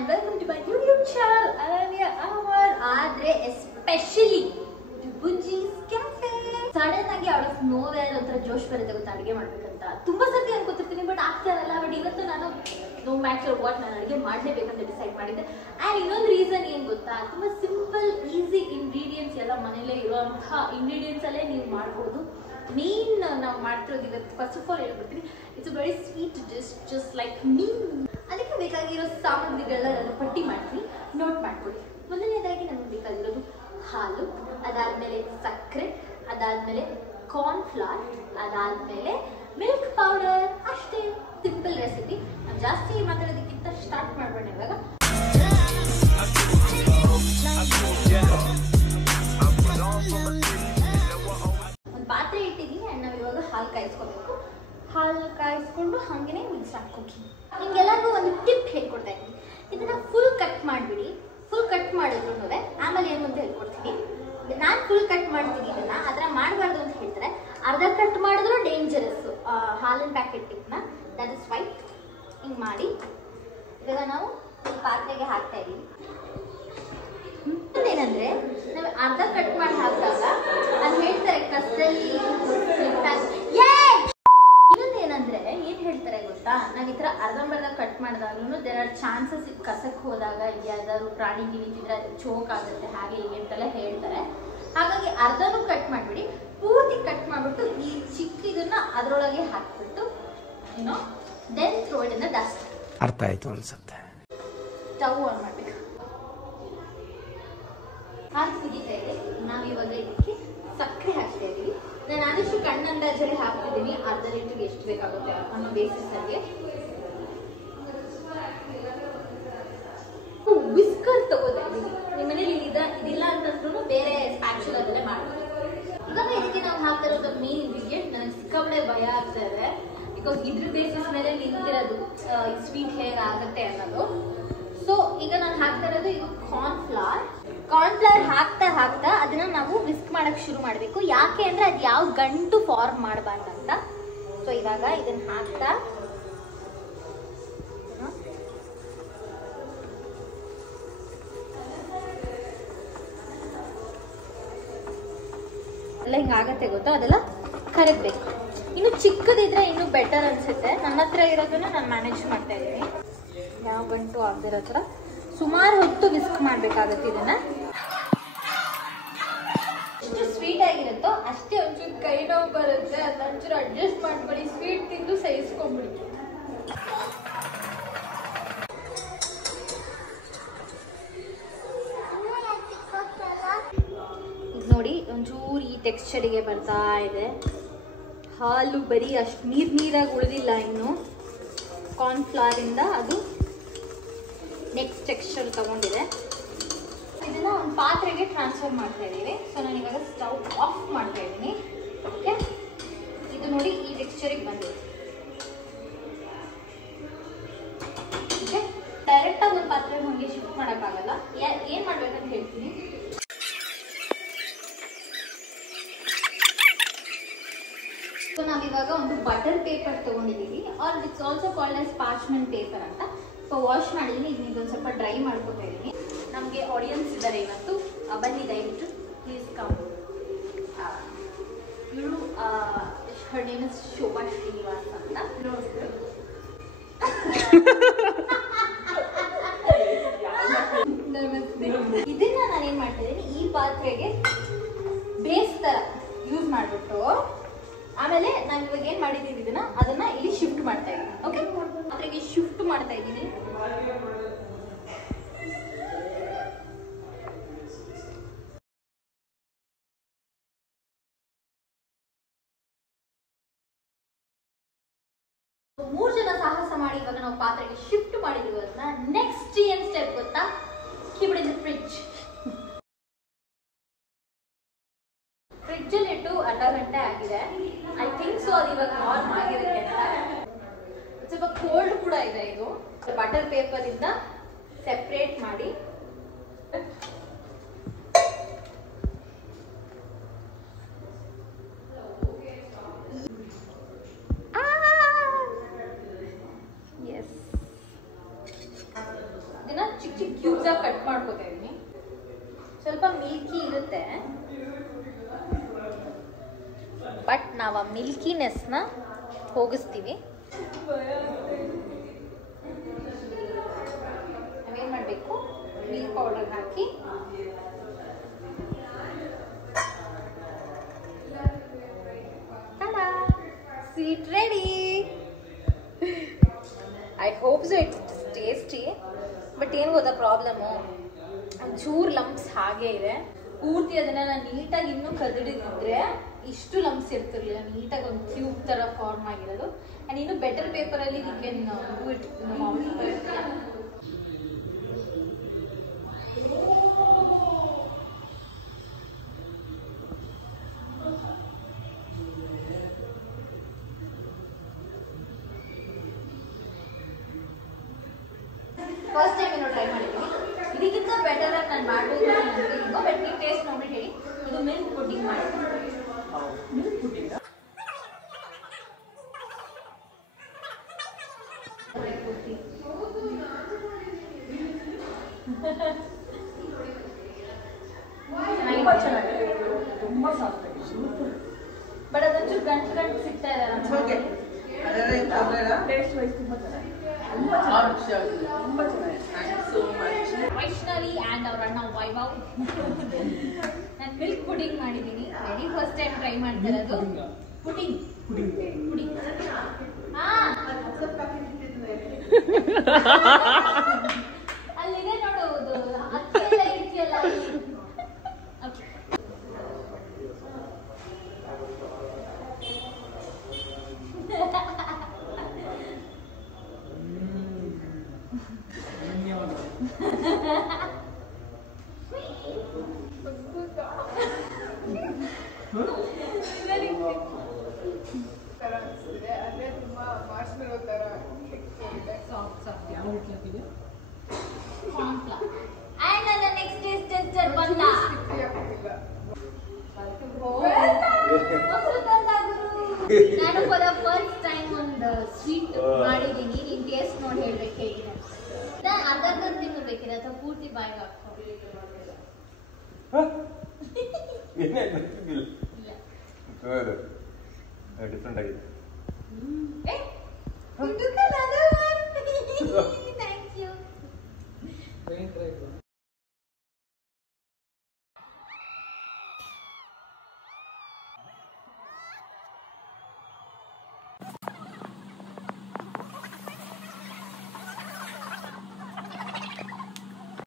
and welcome to my YouTube channel Ananya Amar. Adre especially Bujji's Cafe. Sudden ಆಗಿ out of nowhere ಒಂಥರ ಜೋಶ್ ಬರುತ್ತೆ ಗೊತ್ತಾ ಅಡಿಗೆ ಮಾಡ್ಬೇಕಂತ. ತುಂಬಾ ಸತಿ ಅನ್ಕೋತಿರ್ತೀನಿ ಬಟ್ ಆಗ್ತಾ ಇರಲ್ಲ. ಬಟ್ ಇವತ್ತು ನಾನು ನೋ ಮ್ಯಾಟರ್ ವಾಟ್ ನಾನು ಅಡಿಗೆ ಮಾಡಲೇಬೇಕಂತ ಡಿಸೈಡ್ ಮಾಡಿದ್ದೆ. ಅಂಡ್ ಇನ್ನೊಂದು ರೀಸನ್ ಏನ್ ಗೊತ್ತಾ, ತುಂಬಾ ಸಿಂಪಲ್ ಈಸಿ ಇಂಗ್ರೀಡಿಯೆಂಟ್ಸ್ ಎಲ್ಲ ಮನೇಲೇ ಇರುವಂತಹ ಇಂಗ್ರೀಡಿಯೆಂಟ್ಸ್ ಅಲ್ಲೇ ನೀವು ಮಾಡ್ಬೋದು. ಮೇನ್ ನಾವು ಮಾಡ್ತಿರೋದು ಇವತ್ತು ಫಸ್ಟ್ ಆಫ್ ಆಲ್ ಹೇಳ್ಬಿಡ್ತೀನಿ, it's a very sweet dish just like me. ಅದಕ್ಕೆ ಬೇಕಾಗಿರೋ ಸಾಮಗ್ರಿಗಳನ್ನ ಪಟ್ಟಿ ಮಾಡ್ತೀನಿ, ನೋಟ್ ಮಾಡ್ಕೊಳ್ಳಿ. ಮೊದಲನೇದಾಗಿ ನಮಗೆ ಬೇಕಾಗಿರೋದು ಹಾಲು, ಅದಾದ್ಮೇಲೆ ಸಕ್ಕರೆ, ಅದಾದ್ಮೇಲೆ ಕಾರ್ನ್ ಫ್ಲವರ್, ಅದಾದ್ಮೇಲೆ ಮಿಲ್ಕ್ ಪೌಡರ್. ಅಷ್ಟೇ, ಸಿಂಪಲ್ ರೆಸಿಪಿ. ನಾವು ಜಾಸ್ತಿ ಮಾತಾಡೋದಕ್ಕಿಂತ ಸ್ಟಾರ್ಟ್ ಮಾಡೋಣ ಇವಾಗ. ಒಂದು ಪಾತ್ರೆ ಇಟ್ಟಿದ್ದೀನಿ ಅಂಡ್ ನಾವು ಇವಾಗ ಹಾಲು ಕಾಯಿಸ್ಕೋಬೇಕು. ಹಾಲು ಕಾಯಿಸ್ಕೊಂಡು ಹಾಗೇನೆ ಮಿಕ್ಸ್ ಹಾಕೋಗಿ. ನಿಮ್ಗೆಲ್ಲರಿಗೂ ಒಂದು ಟಿಪ್ ಹೇಳ್ಕೊಡ್ತಾ ಇದ್ದೀನಿ, ಇದನ್ನ ಫುಲ್ ಕಟ್ ಮಾಡಿಬಿಡಿ. ಫುಲ್ ಕಟ್ ಮಾಡಿದ್ರು ಆಮೇಲೆ ಏನು ಅಂತ ಹೇಳ್ಕೊಡ್ತೀನಿ. ನಾನು ಫುಲ್ ಕಟ್ ಮಾಡ್ತೀನಿ, ಇದನ್ನ ಅದರ ಮಾಡಬಾರ್ದು ಅಂತ ಹೇಳ್ತಾರೆ. ಅರ್ಧ ಕಟ್ ಮಾಡಿದ್ರು ಡೇಂಜರಸ್ ಹಾಲಿನ ಪ್ಯಾಕೆಟ್ನ, ದಟ್ ಇಸ್ ವೈ ಹಿಂಗೆ ಮಾಡಿ. ಇವಾಗ ನಾವು ಪಾತ್ರೆಗೆ ಹಾಕ್ತಾ ಇದ್ದೀವಿ. ಏನಂದ್ರೆ ನಾವು ಅರ್ಧ ಕಟ್ ಮಾಡಿ ಹಾಕಿದಾಗ ಅದು ಹೇಳ್ತಾರೆ ಕಸಲ್ಲಿ ಇನ್ನೊಂದೇನಂದ್ರೆ ಏನ್ ಹೇಳ್ತಾರೆ ಗೊತ್ತಾ, ನಾವ್ ಈ ತರ ಅರ್ಧಂಬರ್ಧ ಕಟ್ ಮಾಡಿದಾಗ್ಲೂ ದೇರ್ ಆರ್ ಚಾನ್ಸಸ್ ಕಸಕ್ಕೆ ಹೋದಾಗ ಯಾವ್ದಾದ್ರು ಪ್ರಾಣಿ ಗಿಣಿತಿದ್ರೆ ಅದು ಚೋಕ್ ಆಗುತ್ತೆ, ಹಾಗೆ ಹೀಗೆ ಅಂತೆಲ್ಲ ಹೇಳ್ತಾರೆ. ಹಾಗಾಗಿ ಅರ್ಧನೂ ಕಟ್ ಮಾಡ್ಬಿಡಿ, ಪೂರ್ತಿ ಕಟ್ ಮಾಡ್ಬಿಟ್ಟು ಈ ಚಿಕ್ಕ ಇದನ್ನ ಅದ್ರೊಳಗೆ ಹಾಕ್ಬಿಟ್ಟು ಏನೋ then throw it in the dust. ಅರ್ಥ ಆಯ್ತು ಅನ್ಸುತ್ತೆ. ಸ್ಟವ್ ಆನ್ ಮಾಡ್ಬೇಕು. ಹಾಲು ಕುದೀತಾ ಇದೆ, ನಾವಿವಾಗ ಇದಕ್ಕೆ ಸಕ್ಕರೆ ಹಾಕ್ತಾ ಇದೀವಿ. ನಾನು ಆದಷ್ಟು ಕಣ್ಣಂದಾಜಲ್ಲಿ ಹಾಕ್ತಿದ್ದೀನಿ, ಅರ್ಧ ಲೀಟರ್ಗೆ ಎಷ್ಟು ಬೇಕಾಗುತ್ತೆ ಅನ್ನೋ ಬೇಸಿಸ್ ಅಲ್ಲಿ. ವಿಸ್ಕರ್ ತಗೋತಾ ಇದೀವಿ. ನಿಮ್ಮ ಮನೇಲಿ ಇದಿಲ್ಲ ಅಂತಂದ್ರೂ ಬೇರೆ ಸ್ಪ್ಯಾಚುಲದಲ್ಲೇ ಮಾಡ್ಬೋದು. ಇವಾಗ ಇದಕ್ಕೆ ನಾವು ಹಾಕ್ತಿರೋದು ಮೇನ್ ಇಂಗ್ರೀಡಿಯೆಂಟ್. ನನಗೆ ಸಿಕ್ಕಾಪಟ್ಟೆ ಭಯ ಆಗ್ತಾ ಇದೆ, ಬಿಕಾಸ್ ಇದ್ರ ಬೇಸಿಸ್ ಮೇಲೆ ನಿಂತಿರೋದು ಸ್ವೀಟ್ ಹೇಗೆ ಆಗುತ್ತೆ ಅನ್ನೋದು. ಸೊ ಈಗ ನಾನು ಹಾಕ್ತಾ ಇರೋದು ಇದು ಕಾರ್ನ್ ಫ್ಲವರ್. ಕಾರ್ನ್ ಫ್ಲವರ್ ಹಾಕ್ತಾ ಹಾಕ್ತಾ ಅದನ್ನ ನಾವು ವಿಸ್ಕ್ ಮಾಡಕ್ ಶುರು ಮಾಡಬೇಕು. ಯಾಕೆ ಅಂದ್ರೆ ಅದು ಯಾವ ಗಂಟು ಫಾರ್ಮ್ ಮಾಡಬಾರ್ದಂತ. ಸೊ ಇವಾಗ ಇದನ್ನ ಹಾಕ್ತಾ ಎಲ್ಲ ಹಿಂಗಾಗತ್ತೆ ಗೊತ್ತಾ, ಅದೆಲ್ಲ ಕರಗಬೇಕು. ಇನ್ನು ಚಿಕ್ಕದಿದ್ರೆ ಇನ್ನೂ ಬೆಟರ್ ಅನ್ಸುತ್ತೆ. ನನ್ನ ಹತ್ರ ಇರೋದನ್ನ ನಾನು ಮ್ಯಾನೇಜ್ ಮಾಡ್ತಾ ಇದ್ದೀನಿ, ಯಾವ ಗಂಟು ಆಗದಿರೋ ಥರ. ಸುಮಾರು ಹೊತ್ತು ವಿಸ್ಕ್ ಮಾಡ್ಬೇಕಾಗತ್ತೆ ಇದನ್ನ. ಎಷ್ಟು ಸ್ವೀಟ್ ಆಗಿರುತ್ತೋ ಅಷ್ಟೇ ಒಂಚೂರು ಕೈ ನೋವು ಬರುತ್ತೆ, ಅದನ್ನ ಒಂಚೂರು ಅಡ್ಜಸ್ಟ್ ಮಾಡ್ಕೊಳ್ಳಿ. ಸ್ವೀಟ್ ತಿಂದು ಸಹಿಸ್ಕೊಂಡ್ಬಿಡಿ. ಈಗ ನೋಡಿ ಒಂಚೂರು ಈ ಟೆಕ್ಸ್ಚರಿಗೆ ಬರ್ತಾ ಇದೆ. ಹಾಲು ಬರೀ ಅಷ್ಟು ನೀರಾಗಿ ಉಳಿದಿಲ್ಲ ಇನ್ನು. ಕಾರ್ನ್ ಫ್ಲವರ್ ಇಂದ ಅದು ನೆಕ್ಸ್ಟ್ ಟೆಕ್ಸ್ಚರ್ ತಗೊಂಡಿದೆ. ಇದನ್ನ ಒಂದು ಪಾತ್ರೆಗೆ ಟ್ರಾನ್ಸ್ಫರ್ ಮಾಡ್ತಾ ಇದ್ದೀವಿ. ಸೊ ನಾನು ಇವಾಗ ಸ್ಟವ್ ಆಫ್ ಮಾಡ್ತಾ ಇದ್ದೀನಿ. ಓಕೆ, ಇದು ನೋಡಿ ಈ ಟೆಕ್ಸ್ಚರಿಗೆ ಬಂದಿದೆ. ಓಕೆ, ಡೈರೆಕ್ಟ್ ಆಗಿ ಒಂದು ಪಾತ್ರೆ ನಮಗೆ ಶಿಫ್ಟ್ ಮಾಡೋಕ್ಕಾಗಲ್ಲ. ಏನ್ ಮಾಡ್ಬೇಕಂತ ಹೇಳ್ತೀನಿ. ಸೊ ನಾವಿವಾಗ ಒಂದು ಬಟರ್ ಪೇಪರ್ ತಗೊಂಡಿದ್ದೀವಿ, or it's also called as parchment paper ಅಂತ. ಸೊ ವಾಶ್ ಮಾಡಿದ್ದೀನಿ, ಇದನ್ನ ಒಂದು ಸ್ವಲ್ಪ ಡ್ರೈ ಮಾಡ್ಕೊತಾ ಇದ್ದೀನಿ. ನಮಗೆ ಆಡಿಯನ್ಸ್ ಇದ್ದಾರೆ ಇವತ್ತು, ಬನ್ನಿ ದಯವಿಟ್ಟು ಪ್ಲೀಸ್ ಕಮ್. ಇವಳು her name is Shobha Srinivas ಅಂತ. ಇದನ್ನ ನಾನು ಏನ್ ಮಾಡ್ತಾ ಇದ್ದೀನಿ, ಈ ಪಾತ್ರೆಗೆ ಬೇಸ್ ತರ ಯೂಸ್ ಮಾಡ್ಬಿಟ್ಟು ಆಮೇಲೆ ನಾನು ಇವಾಗ ಏನ್ ಮಾಡಿದ್ದೀವಿ ಇದನ್ನ ಅದನ್ನ ಇಲ್ಲಿ ಶಿಫ್ಟ್ ಮಾಡ್ತಾ ಇದ್ದೀನಿ. ಓಕೆ, ಪಾತ್ರೆಗೆ ಶಿಫ್ಟ್ ಮಾಡ್ತಾ ಇದ್ದೀನಿ. ಮೂರು ಜನ ಸಾಹಸ ಮಾಡಿ ಇವಾಗ ನಾವು ಪಾತ್ರೆಗೆ ಶಿಫ್ಟ್ ಮಾಡಿದೀವಿ. ಅದನ್ನ ನೆಕ್ಸ್ಟ್ ಏನ್ ಸ್ಟೆಪ್ ಗೊತ್ತಾ, keep it in the fridge. Fridge ಅಲ್ಲಿ ಇಟ್ಟು ಅರ್ಧ ಗಂಟೆ ಆಗಿದೆ. ಐ ಥಿಂಕ್ ಸೊ ಅದು ಇವಾಗ ನಾರ್ಮ್ ಆಗಿರುತ್ತೆ ಅಂತ. ಸ್ವಲ್ಪ ಕೋಲ್ಡ್ ಕೂಡ ಇದೆ. ಇದು ಬಟರ್ ಪೇಪರ್ ಇಂದ ಸೆಪರೇಟ್ ಮಾಡಿ ಇದನ್ನ ಬಟ್ ನಾವು ಆ ಮಿಲ್ಕಿನೆಸ್ನ ಹೋಗಿಸ್ತೀವಿ. ನಾವೇನು ಮಾಡಬೇಕು, milk powder hockey sweet ready. I hope so it's tasty. But ಏನು ಗೊತ್ತಾ ಪ್ರಾಬ್ಲಮ್ಮು, ಒಂಚೂರು ಲಂಪ್ಸ್ ಹಾಗೆ ಇದೆ. ಪೂರ್ತಿ ಅದನ್ನ ನಾನು ನೀಟಾಗಿ ಇನ್ನೂ ಕದಡಿದ್ರೆ ಇಷ್ಟು ಲಂಪ್ಸ್ ಇರ್ತಿರ್ಲಿಲ್ಲ, ನೀಟಾಗಿ ಒಂದು ಕ್ಯೂಬ್ ತರ ಫಾರ್ಮ್ ಆಗಿರೋದು. ಅಂಡ್ ಇನ್ನು ಬೆಟರ್ ಪೇಪರ್ ಅಲ್ಲಿ you can do it. First time ಏನೋ ಟ್ರೈ ಮಾಡಿದ್ದೀನಿ, ಇದಕ್ಕಿಂತ ಬೆಟರ್ ಆಗಿ ನಾನು ಮಾಡ್ಬೋದು ಅಂತ. ಬಟ್ ನೀವು ಟೇಸ್ಟ್ ನೋಡ್ಬಿಟ್ಟು ಹೇಳಿ. ಇದು ಮಿಲ್ಕ್ ಪುಡ್ಡಿಂಗ್ ಮಾಡಿ. ಮಿಲ್ಕ್ ಪುಡ್ಡಿಂಗ್ ಬಟ್ ಅದೊಂಚೂರು ಗಂಟು ಗಂಟು ಸಿಗ್ತಾ ಇದೆ. ವೈಷ್ಣವಿ ಆ್ಯಂಡ್ ಅವ್ರ ಅಣ್ಣ ವೈಭವ್. ನಾನು ಮಿಲ್ಕ್ ಪುಡಿಂಗ್ ಮಾಡಿದ್ದೀನಿ. ವೆರಿ ಫಸ್ಟ್ ಟೈಮ್ ಟ್ರೈ ಮಾಡ್ತಾ ಇರೋದು. ಪುಡಿಂಗ್ ಪುಡಿಂಗ್ ಅಲ್ಲಿದೆ ನೋಡುವುದು, ಅಕ್ಕೆಲ್ಲ ಇರ್ತಿಯಲ್ಲ. ಓಕೆ, ನಾನು ಫಾರ್ ದ ಫಸ್ಟ್ ಟೈಮ್ ಒಂದು ಸ್ವೀಟ್ ಮಾಡಿದ್ದೀನಿ. ನೀನ್ ಟೇಸ್ಟ್ ನೋಡಿ ಹೇಳ್ಬೇಕು ಹೇಗಿದೆ. ಅರ್ಧ ತಿನ್ನಬೇಕಿಲ್ಲ ಅಥವಾ ಪೂರ್ತಿ ಬಾಯಿಗೆ ಹಾಕೋ. ಡಿಫ್ರೆಂಟ್ ಆಗಿದೆ. Thank you.